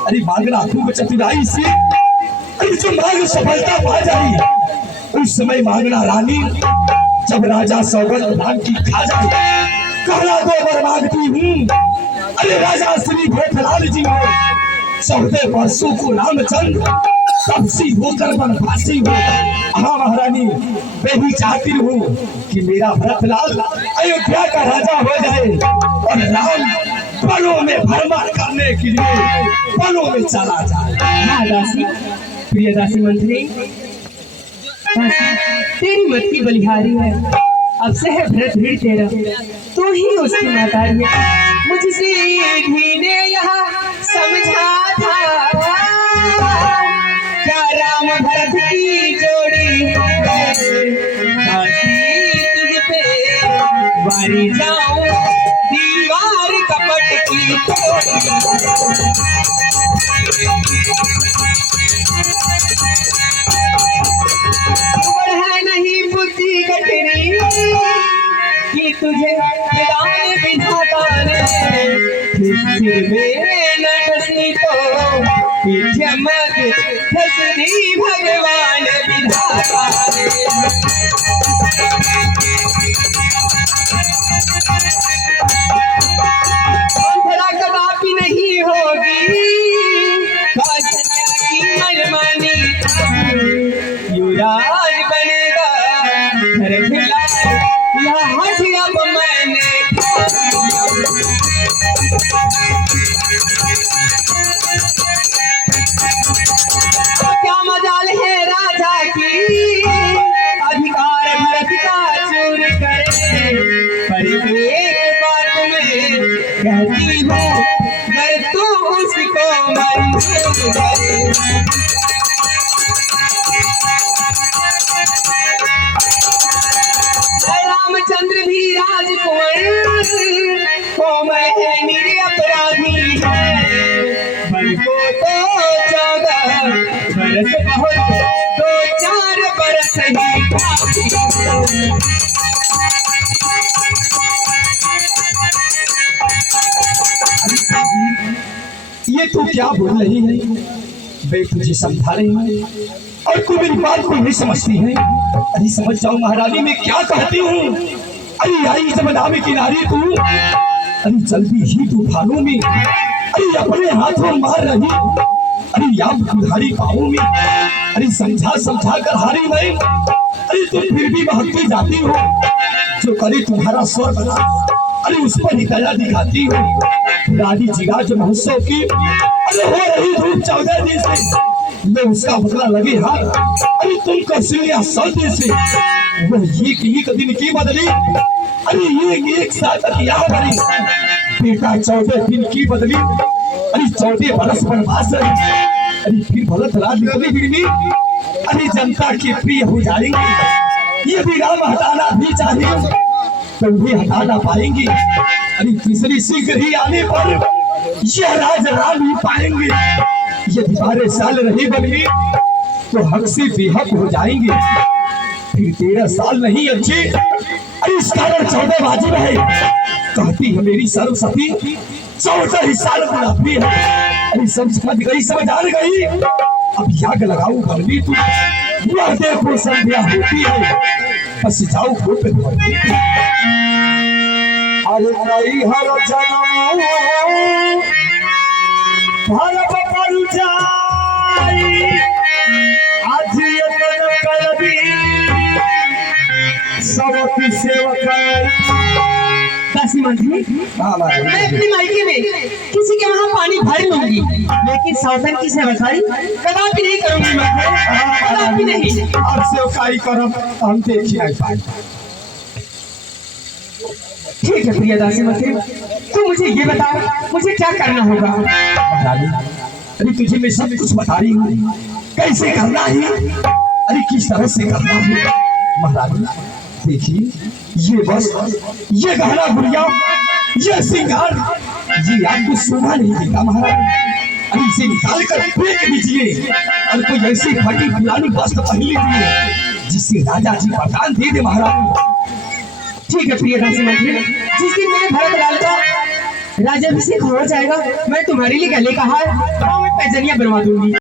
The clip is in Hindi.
अरे मांगना खूब चतुराई से, अरे जो मांग सफलता पा जाए उस समय मांगना रानी जब राजा सौगंध भाग की खा जाए कहला दो वर मांगती हूँ। अरे राजा श्री भोतलाल जी हो 14 वर्षों को रामचंद्र तपसी होकर वनवासी हो। हाँ महारानी मैं भी चाहती हूँ कि मेरा भरतलाल अयोध्या का राजा हो जाए और राम वनों में भ्रमण करने के लिए वनों में चला जाए। हाँ दासी, प्रिय दासी मंत्री, तेरी मत की बलिहारी है। अब से है भरत भीड़ तेरा, तू ही उसकी माता है। मुझसे भी ने यहाँ समझा था क्या राम भरत की जोड़ी तुझ पे वारी जाऊं दीवार कपट की है नहीं बुद्धि कटरी कि तुझे विधान विधाता ने सिर में न डसनी तो चमक हंसनी भगवान विधाता ने। अंधरा कदापि नहीं होगी की मनमानी, युवराज बनेगा घर खिलाए यहाँ अब मैंने क्या मजाल है राजा की अधिकार भरत का चूर करे। पर एक बात में कहती हूँ अगर तू उसको मंजूर करे। रामचंद्र भी राजकुमार को मैं मेरे अपराधी है। बल को तो 14 बरस बहुत 2-4 बरस ही काफी। ये तू क्या बोल रही है? मैं तुझे समझा रही हूँ और तू मेरी बात को नहीं समझती है। अरे समझ जाओ महारानी मैं क्या कहती हूँ। अरे आई जमुना में किनारे तू, अरे जल्दी ही तूफानों में अरे अपने हाथों मार रही, अरे याद दुधारी पाँवों में अरे समझा समझा कर हारी मैं। अरे तुम फिर भी बहकती जाती हो, जो करे तुम्हारा स्वर बना अरे उस पर दया दिखाती हो। रानी जिगाज महोत्सव की अरे हो रही धूप 14 दिन से मैं उसका बदला लगे हाथ। अरे तुम कौशल्या सौदे से वो एक दिन की बदली, अरे एक साथ हथियार बनी बेटा 14 दिन की बदली। अरे 14 बरस वनवास रही, अरे फिर भरत राज निकली बिगनी, अरे जनता के प्रिय हो जाएंगे। ये भी राम हटाना भी चाहिए तो भी हटा ना पाएंगे। अरे तीसरी शीघ्र ही आने पर यह राज राम ही पाएंगे। यदि 12 साल रहे बनी तो हक से बेहक हो जाएंगे। फिर 13 साल नहीं अच्छे, अरे इस कारण 14 वाजिब है। कहती है मेरी सरस्वती 14 ही साल बुढ़ापी है। अरे समझ गई समझ आ गई। अब याग लगाऊ भरनी तू वह देखो संध्या होती है, बस जाओ खूब भरती। अरे नई हर जन्म भरत पर जाई आज यतन करबी सबकी सेवकाई। दासी मंत्री, मैं अपने मायके में किसी के वहाँ पानी भर लूंगी, लेकिन सावधान की सेवकाई कदापि नहीं करूंगी। कदापि नहीं। अब सेवकाई करो हम देख नहीं पाए। ठीक है प्रिय दासी मंत्री, तू मुझे ये बता मुझे क्या करना होगा। महारानी अरे तुझे मैं सब कुछ बता रही हूँ कैसे करना है, अरे किस तरह से करना है। महारानी देखिए ये बस ये गहना गुड़िया ये श्रृंगार ये आपको शोभा नहीं देता महारानी। अरे इसे निकाल कर फेंक दीजिए और कोई ऐसी फटी पुरानी वस्त्र पहन लीजिए जिससे राजा जी वरदान दे दे महारानी। ठीक है प्रिय दासी मंत्री, जिस दिन मैंने भरत लाल का राजाभिषेक हो जाएगा मैं तुम्हारे लिए गले का हार और मैं पैजनिया बनवा दूंगी।